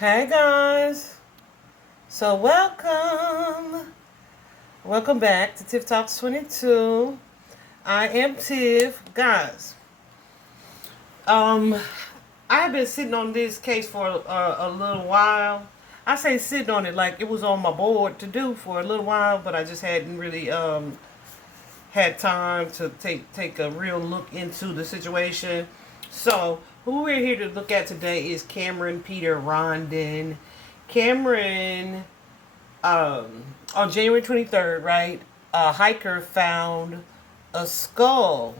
Hey guys, so welcome back to Tiff Talks 22. I am Tiff, guys. Um, I've been sitting on this case for a little while. I say sitting on it like it was on my board to do for a little while, but I just hadn't really had time to take a real look into the situation. So, who we're here to look at today is Kamron Peter Rondon. Kamron, on January 23rd, right, a hiker found a skull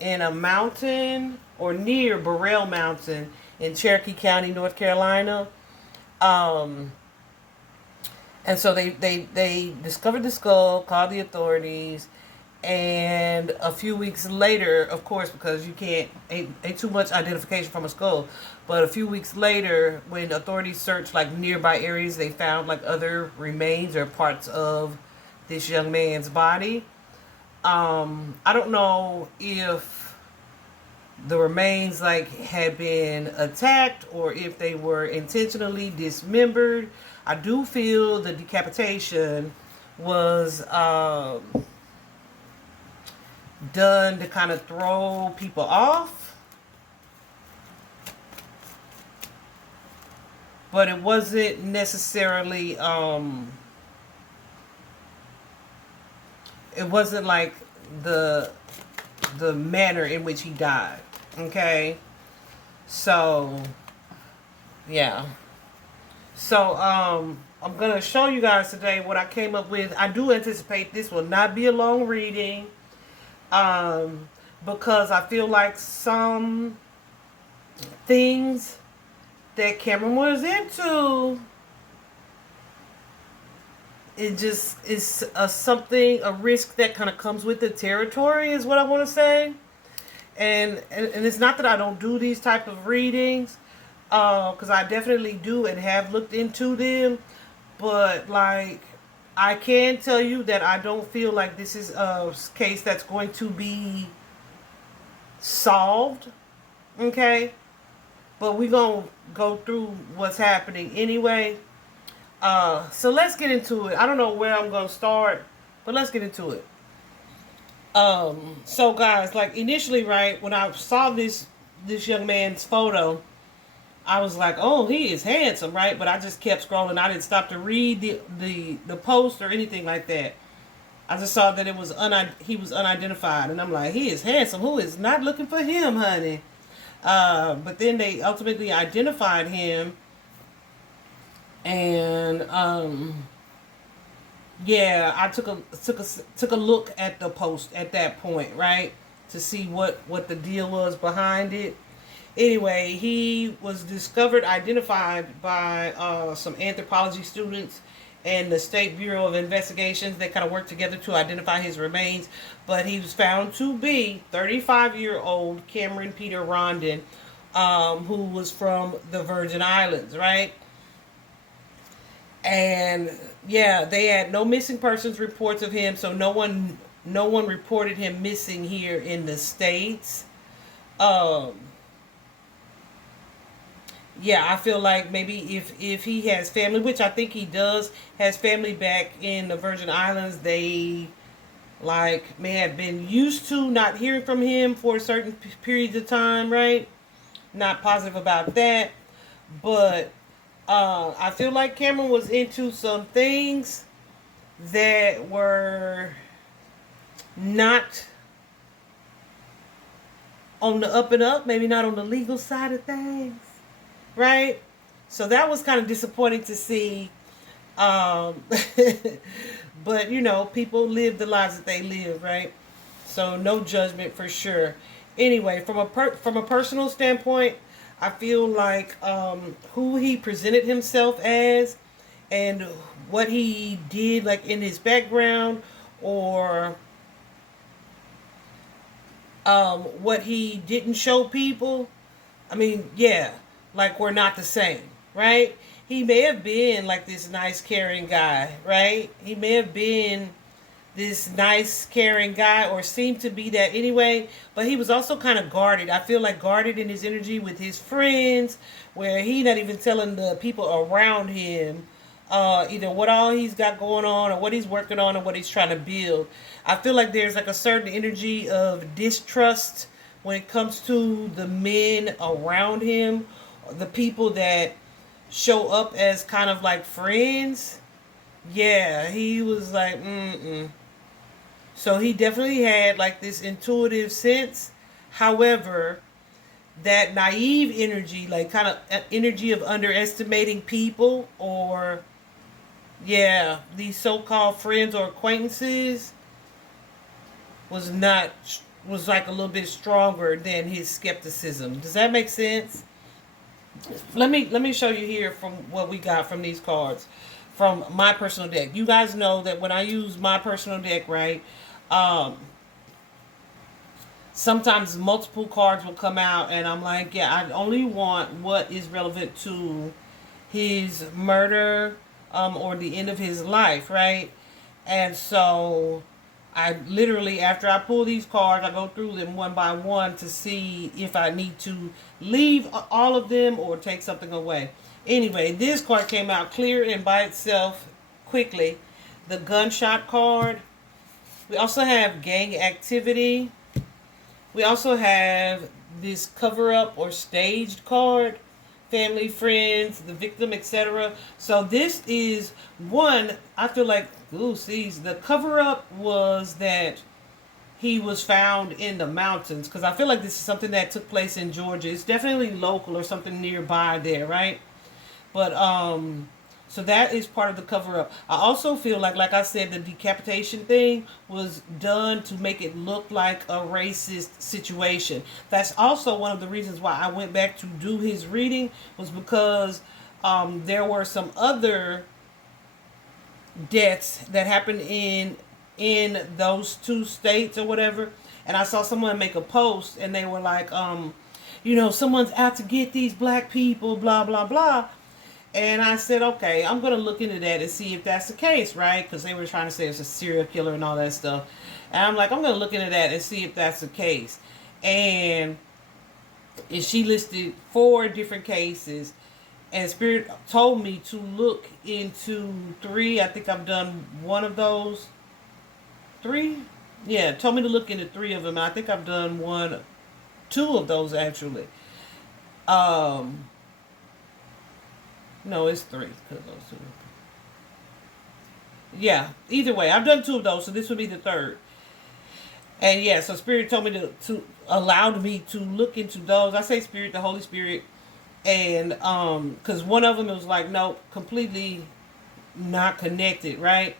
in a mountain or near Burrell Mountain in Cherokee County, North Carolina. Um, and so they discovered the skull, called the authorities, and a few weeks later, of course, because you can't ain't too much identification from a skull, but a few weeks later, when authorities searched like nearby areas, they found like other remains or parts of this young man's body. I don't know if the remains like had been attacked or if they were intentionally dismembered. I do feel the decapitation was done to kind of throw people off, but it wasn't necessarily it wasn't like the manner in which he died. Okay, so yeah, so I'm gonna show you guys today what I came up with. I do anticipate this will not be a long reading, because I feel like some things that Kamron was into, it just is a risk that kind of comes with the territory, is what I want to say. And it's not that I don't do these type of readings, because I definitely do and have looked into them, but like, I can tell you that I don't feel like this is a case that's going to be solved. Okay? But we're going to go through what's happening anyway. So let's get into it. I don't know where I'm going to start, but let's get into it. So guys, like initially, right, when I saw this young man's photo, I was like, oh, he is handsome, right? But I just kept scrolling. I didn't stop to read the post or anything like that. I just saw that it was he was unidentified, and I'm like, he is handsome. Who is not looking for him, honey? But then they ultimately identified him, and yeah, I took a look at the post at that point, right, to see what the deal was behind it. Anyway, he was identified by some anthropology students and the State Bureau of Investigations. They kind of worked together to identify his remains, but he was found to be 35-year-old Kamron Peter Rondon, who was from the Virgin Islands, right? And yeah, they had no missing persons reports of him, so no one reported him missing here in the States. Yeah, I feel like maybe if he has family, which I think he does, has family back in the Virgin Islands, they like may have been used to not hearing from him for certain periods of time, right? Not positive about that, but I feel like Kamron was into some things that were not on the up and up, maybe not on the legal side of things, right? So that was kind of disappointing to see. But you know, people live the lives that they live, right? So no judgment for sure. Anyway, from a personal standpoint, I feel like who he presented himself as and what he did, like in his background, or what he didn't show people. I mean, yeah, like we're not the same, right? He may have been like this nice, caring guy, right? He may have been this nice, caring guy, or seemed to be that anyway. But he was also kind of guarded. I feel like guarded in his energy with his friends, where he not even telling the people around him either what all he's got going on, or what he's working on, or what he's trying to build. I feel like there's like a certain energy of distrust when it comes to the men around him, the people that show up as kind of like friends. Yeah, he was like, mm-mm. So he definitely had like this intuitive sense. However, that naive energy, like kind of energy of underestimating people, or yeah, these so-called friends or acquaintances, was not was like a little bit stronger than his skepticism. Does that make sense? Let me show you here from what we got from these cards from my personal deck. You guys know that when I use my personal deck, right? Um, Sometimes multiple cards will come out, and I'm like, yeah, I only want what is relevant to his murder, or the end of his life, right? And so I literally, after I pull these cards, I go through them one by one to see if I need to leave all of them or take something away. Anyway, this card came out clear and by itself quickly. The gunshot card. We also have gang activity. We also have this cover up or staged card, family, friends, the victim, etc. So this is one, I feel like, ooh, see, the cover up was that he was found in the mountains, because I feel like this is something that took place in Georgia. It's definitely local or something nearby there, right? But so that is part of the cover up. I also feel like I said, the decapitation thing was done to make it look like a racist situation. That's also one of the reasons why I went back to do his reading, was because there were some other deaths that happened in those two states or whatever, and I saw someone make a post and they were like, someone's out to get these black people, blah blah blah. And I said, okay, I'm going to look into that and see if that's the case, right? Because they were trying to say it's a serial killer and all that stuff. And I'm like, I'm going to look into that and see if that's the case. And she listed 4 different cases. And Spirit told me to look into 3. I think I've done one of those. 3? Yeah, told me to look into 3 of them. I think I've done 2 of those actually. No, it's 3. Yeah, either way, I've done 2 of those, so this would be the 3rd. And yeah, so Spirit told me to allowed me to look into those. I say Spirit, the Holy Spirit, and because one of them it was like, no, completely not connected, right?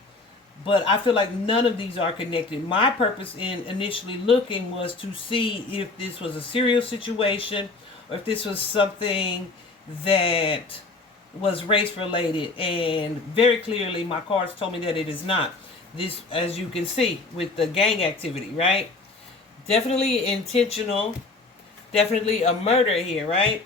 But I feel like none of these are connected. My purpose in initially looking was to see if this was a serial situation, or if this was something that was race related, and very clearly my cards told me that it is not. This, as you can see with the gang activity, right? Definitely intentional, definitely a murder here, right?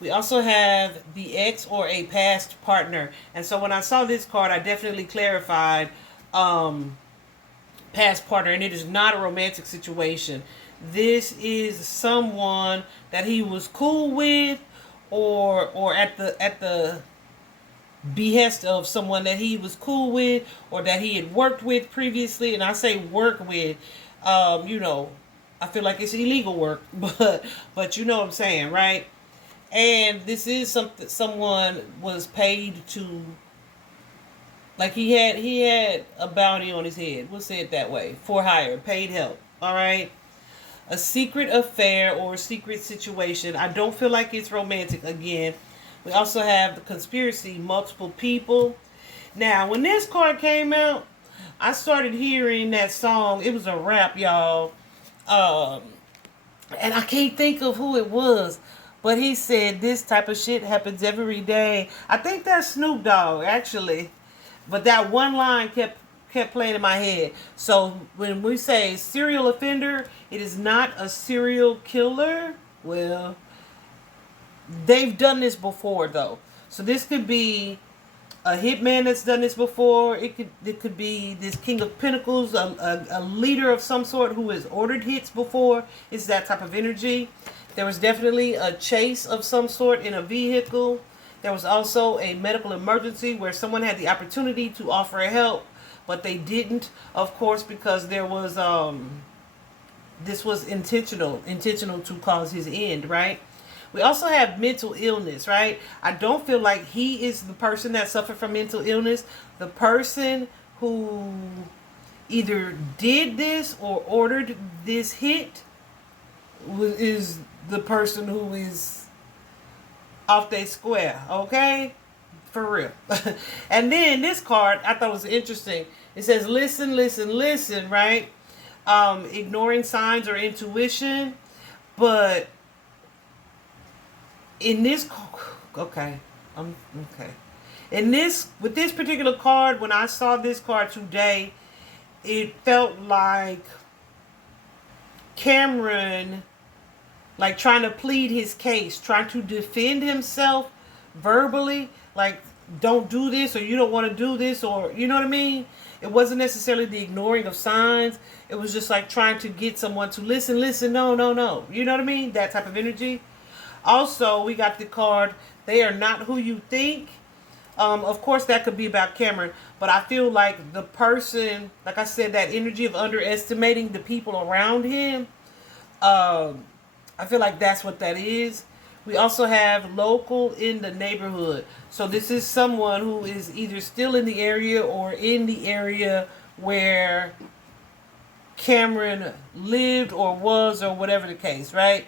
We also have the ex or a past partner. And so when I saw this card, I definitely clarified past partner, and it is not a romantic situation. This is someone that he was cool with, or at the behest of someone that he was cool with, or that he had worked with previously. And I say work with, I feel like it's illegal work, but you know what I'm saying, right? And this is something someone was paid to, like he had a bounty on his head. We'll say it that way, for hire, paid help. All right. A secret affair or secret situation. I don't feel like it's romantic again. We also have the conspiracy, multiple people. Now, when this card came out, I started hearing that song. It was a rap, y'all. And I can't think of who it was. But he said, this type of shit happens every day. I think that's Snoop Dogg, actually. But that one line kept playing in my head. So when we say serial offender, it is not a serial killer. Well, they've done this before, though. So this could be a hitman that's done this before. It could be this King of Pentacles, a leader of some sort who has ordered hits before. It's that type of energy. There was definitely a chase of some sort in a vehicle. There was also a medical emergency where someone had the opportunity to offer help, but they didn't, of course, because there was this was intentional to cause his end, right? We also have mental illness, right? I don't feel like he is the person that suffered from mental illness. The person who either did this or ordered this hit is the person who is off their square, okay? For real. And then this card, I thought was interesting. It says, listen, listen, listen, right? Ignoring signs or intuition. But in this, okay, okay. With this particular card, when I saw this card today, it felt like Kamron, like trying to plead his case, trying to defend himself verbally, like, don't do this, or you don't want to do this, or, you know what I mean? It wasn't necessarily the ignoring of signs. It was just like trying to get someone to listen, no, no, no. You know what I mean? That type of energy. Also, we got the card, they are not who you think. Of course, that could be about Kamron, but I feel like the person, like I said, that energy of underestimating the people around him, I feel like that's what that is. We also have local in the neighborhood. So this is someone who is either still in the area or in the area where Kamron lived or was, or whatever the case, right?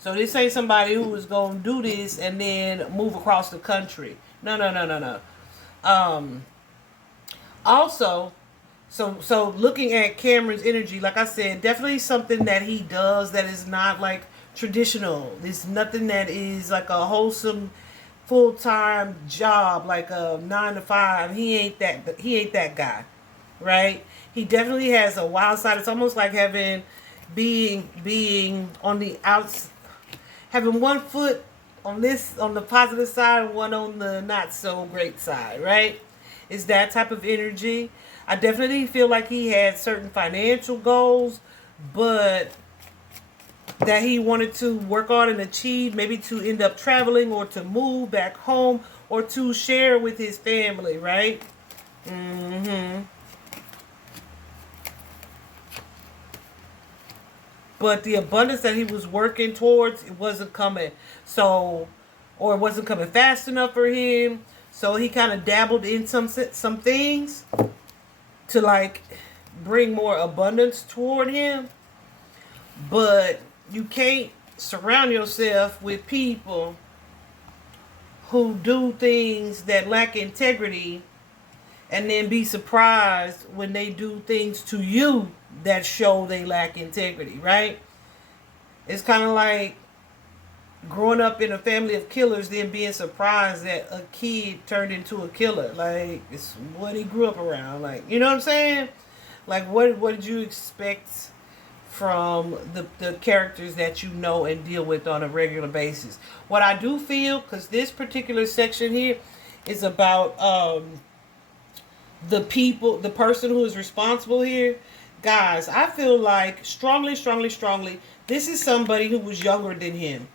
So this ain't somebody who is going to do this and then move across the country. No, no, no, no, no. Also, so looking at Kamron's energy, like I said, definitely something that he does that is not like traditional. It's nothing that is like a wholesome full-time job, like a 9 to 5. He ain't that guy, right? He definitely has a wild side. It's almost like being on the outs, having one foot on the positive side and one on the not so great side, right? It's that type of energy. I definitely feel like he had certain financial goals, but that he wanted to work on and achieve, maybe to end up traveling or to move back home or to share with his family, right? But the abundance that he was working towards, it wasn't coming. So, or it wasn't coming fast enough for him. So he kind of dabbled in some things to like bring more abundance toward him. But you can't surround yourself with people who do things that lack integrity and then be surprised when they do things to you that show they lack integrity, right? It's kind of like growing up in a family of killers, then being surprised that a kid turned into a killer. Like, it's what he grew up around. Like, you know what I'm saying? Like, what did you expect from the characters that you know and deal with on a regular basis? What I do feel, because this particular section here is about the person who is responsible here. Guys, I feel like strongly, this is somebody who was younger than him.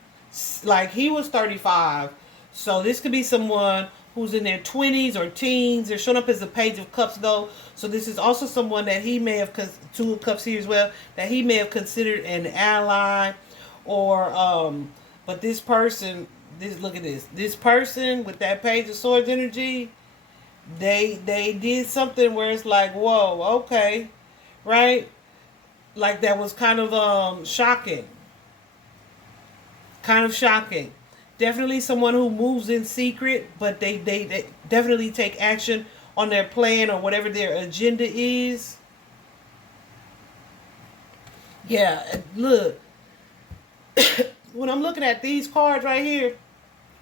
Like, he was 35. So this could be someone who's in their 20s or teens. They're showing up as the Page of Cups, though. So this is also someone that he may have, Two of Cups here as well, that he may have considered an ally. Or, but this person, look at this. This person with that Page of Swords energy, they did something where it's like, whoa, okay, right? Like, that was kind of shocking. Kind of shocking. Definitely someone who moves in secret, but they definitely take action on their plan or whatever their agenda is. Yeah, look. When I'm looking at these cards right here,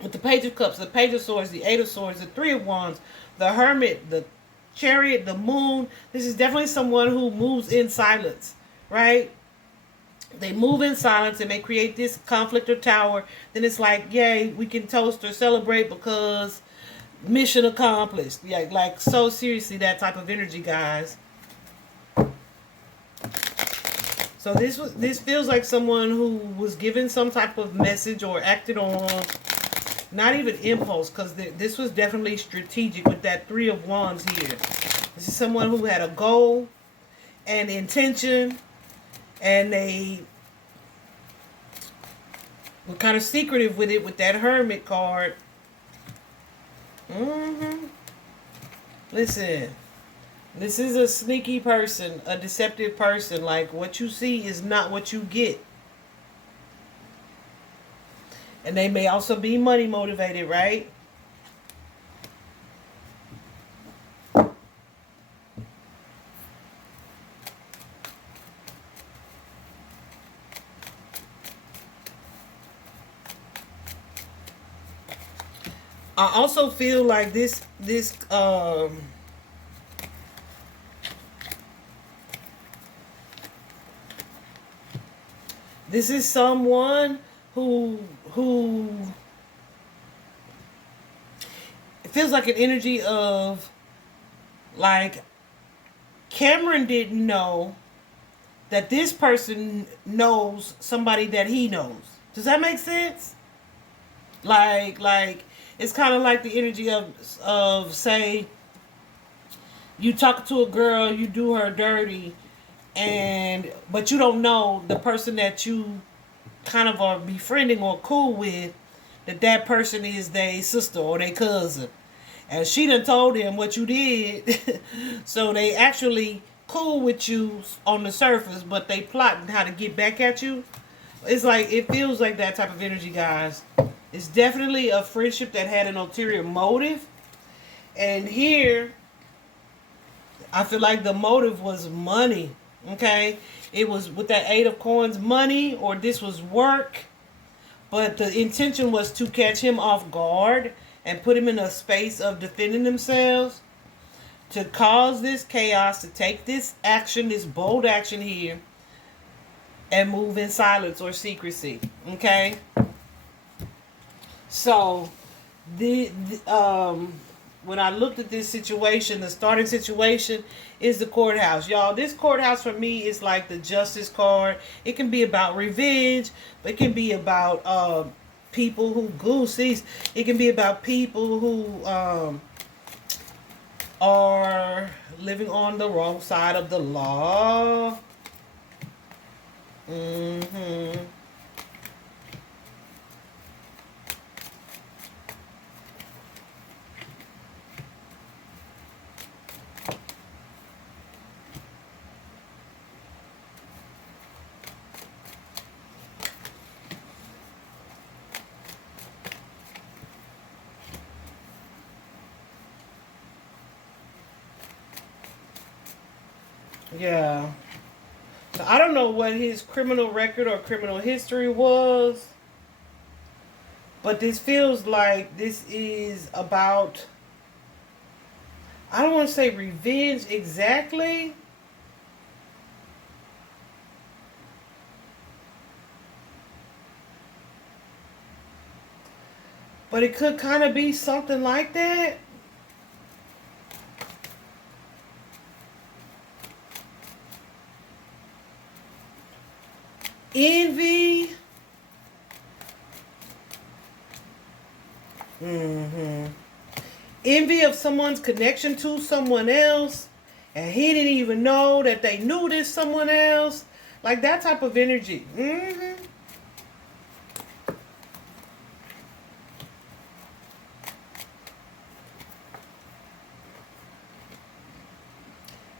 with the Page of Cups, the Page of Swords, the Eight of Swords, the Three of Wands, the Hermit, the Chariot, the Moon, this is definitely someone who moves in silence, right? They move in silence and they create this conflict or tower. Then it's like, yay, we can toast or celebrate because mission accomplished. Yeah, like so seriously, that type of energy, guys. So this feels like someone who was given some type of message or acted on, not even impulse, because this was definitely strategic with that Three of Wands here. This is someone who had a goal and intention, and they were kind of secretive with it with that Hermit card. Listen, this is a sneaky person, a deceptive person. Like, what you see is not what you get. And they may also be money motivated, right? I also feel like this is someone who it feels like an energy of, like, Kamron didn't know that this person knows somebody that he knows. Does that make sense? Like it's kind of like the energy of say you talk to a girl, you do her dirty, but you don't know the person that you kind of are befriending or cool with, that person is their sister or their cousin, and she done told him what you did. So they actually cool with you on the surface, but they plotting how to get back at you. It's like, it feels like that type of energy, guys. It's definitely a friendship that had an ulterior motive. And here, I feel like the motive was money. Okay? It was with that Eight of Coins, money, or this was work. But the intention was to catch him off guard and put him in a space of defending themselves, to cause this chaos, to take this action, this bold action here, and move in silence or secrecy. Okay? So, when I looked at this situation, the starting situation is the courthouse. Y'all, this courthouse for me is like the justice card. It can be about revenge, but it can be about people who goosies. It can be about people who are living on the wrong side of the law. Yeah. So I don't know what his criminal record or criminal history was, but this feels like this is about, I don't want to say revenge exactly, but it could kind of be something like that. Envy. Envy of someone's connection to someone else, and he didn't even know that they knew this someone else. Like that type of energy.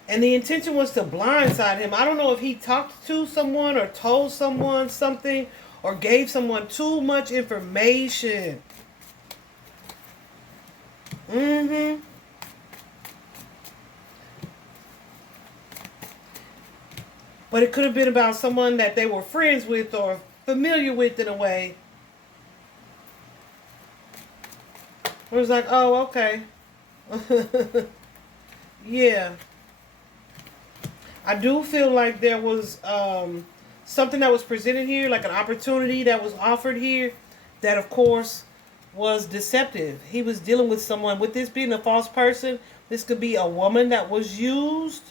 And the intention was to blindside him. I don't know if he talked to someone or told someone something or gave someone too much information. But it could have been about someone that they were friends with or familiar with in a way. It was like, oh, okay. Yeah. I do feel like there was something that was presented here, like an opportunity that was offered here, that of course was deceptive. He was dealing with someone. With this being a false person, this could be a woman that was used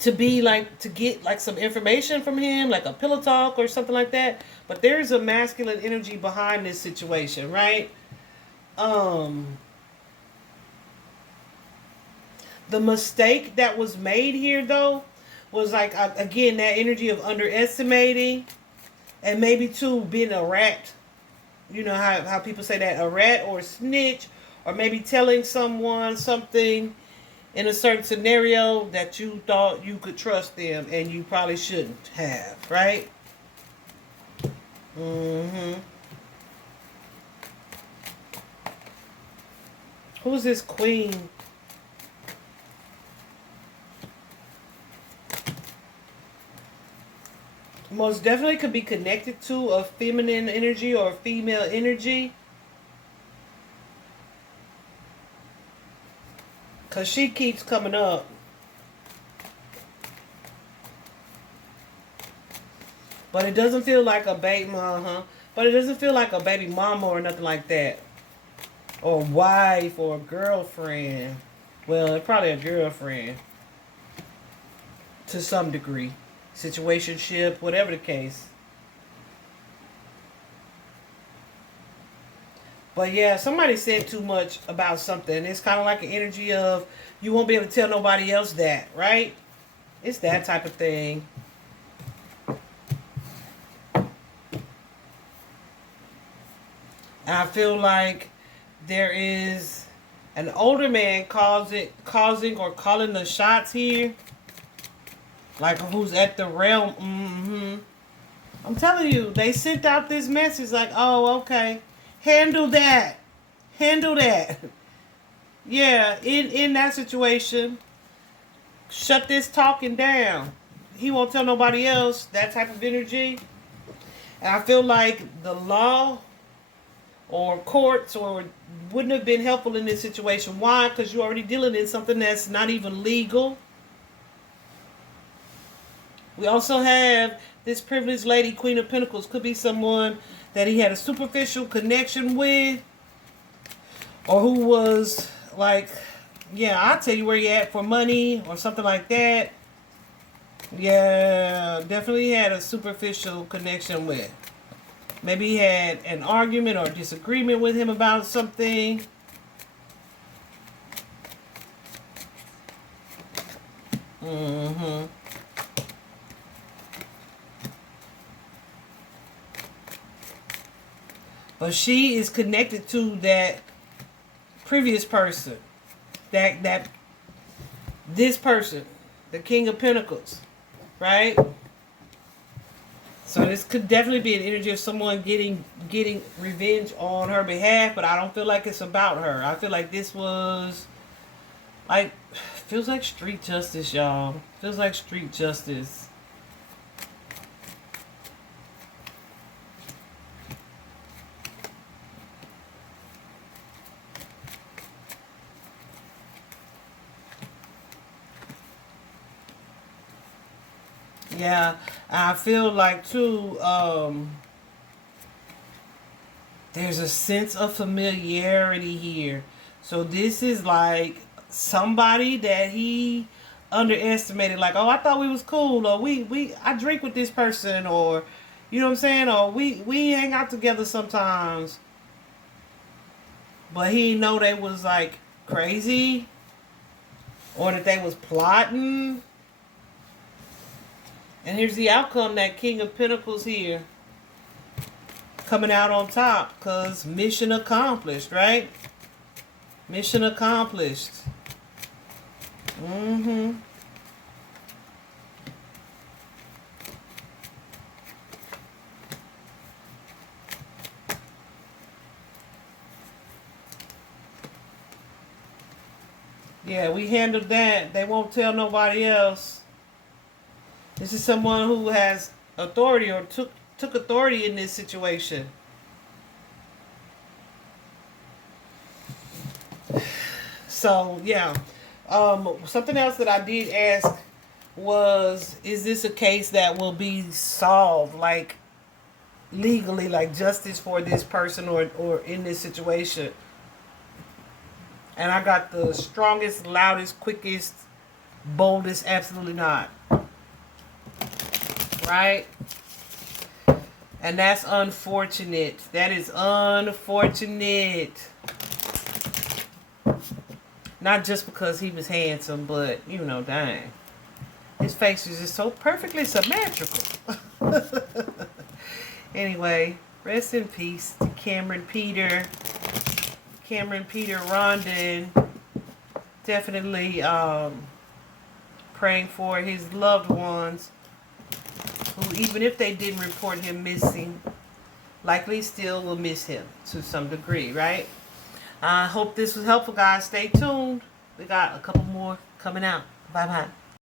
to be like, to get like some information from him, like a pillow talk or something like that. But there is a masculine energy behind this situation, right? The mistake that was made here, though, was like, again, that energy of underestimating, and maybe too being a rat. You know how people say that, a rat or a snitch, or maybe telling someone something in a certain scenario that you thought you could trust them and you probably shouldn't have, right? Who's this queen? Most definitely could be connected to a feminine energy or a female energy. Because she keeps coming up. But it doesn't feel like a baby, But it doesn't feel like a baby mama or nothing like that. Or wife or girlfriend. Well, probably a girlfriend. To some degree. Situationship, whatever the case. But yeah, somebody said too much about something. It's kind of like an energy of, you won't be able to tell nobody else that, right? It's that type of thing. And I feel like there is an older man causing or calling the shots here. Like, who's at the realm. I'm telling you, they sent out this message like, oh, okay. Handle that. Handle that. Yeah, in that situation, shut this talking down. He won't tell nobody else, that type of energy. And I feel like the law or courts or wouldn't have been helpful in this situation. Why? Because you're already dealing in something that's not even legal. We also have this privileged lady, Queen of Pentacles. Could be someone that he had a superficial connection with, or who was like, yeah, I'll tell you where you're at for money or something like that. Yeah, definitely had a superficial connection with. Maybe he had an argument or disagreement with him about something. But she is connected to that previous person. This person, the King of Pentacles, right? So this could definitely be an energy of someone getting revenge on her behalf, but I don't feel like it's about her. I feel like this was like, feels like street justice, y'all. Feels like street justice. Yeah, I feel like too, there's a sense of familiarity here. So this is like somebody that he underestimated. Like, oh, I thought we was cool, or I drink with this person, or you know what I'm saying, or we hang out together sometimes. But he didn't know they was like crazy, or that they was plotting. And here's the outcome, that King of Pentacles here. Coming out on top, because mission accomplished, right? Mission accomplished. Yeah, we handled that. They won't tell nobody else. This is someone who has authority or took authority in this situation. So, yeah. Something else that I did ask was, is this a case that will be solved? Like, legally, like justice for this person or in this situation. And I got the strongest, loudest, quickest, boldest, absolutely not. Right? And that's unfortunate. That is unfortunate. Not just because he was handsome, but, you know, dang. His face is just so perfectly symmetrical. Anyway, rest in peace to Kamron Peter Rondon. Definitely praying for his loved ones who, even if they didn't report him missing, likely still will miss him to some degree, right? I hope this was helpful, guys. Stay tuned. We got a couple more coming out. Bye-bye.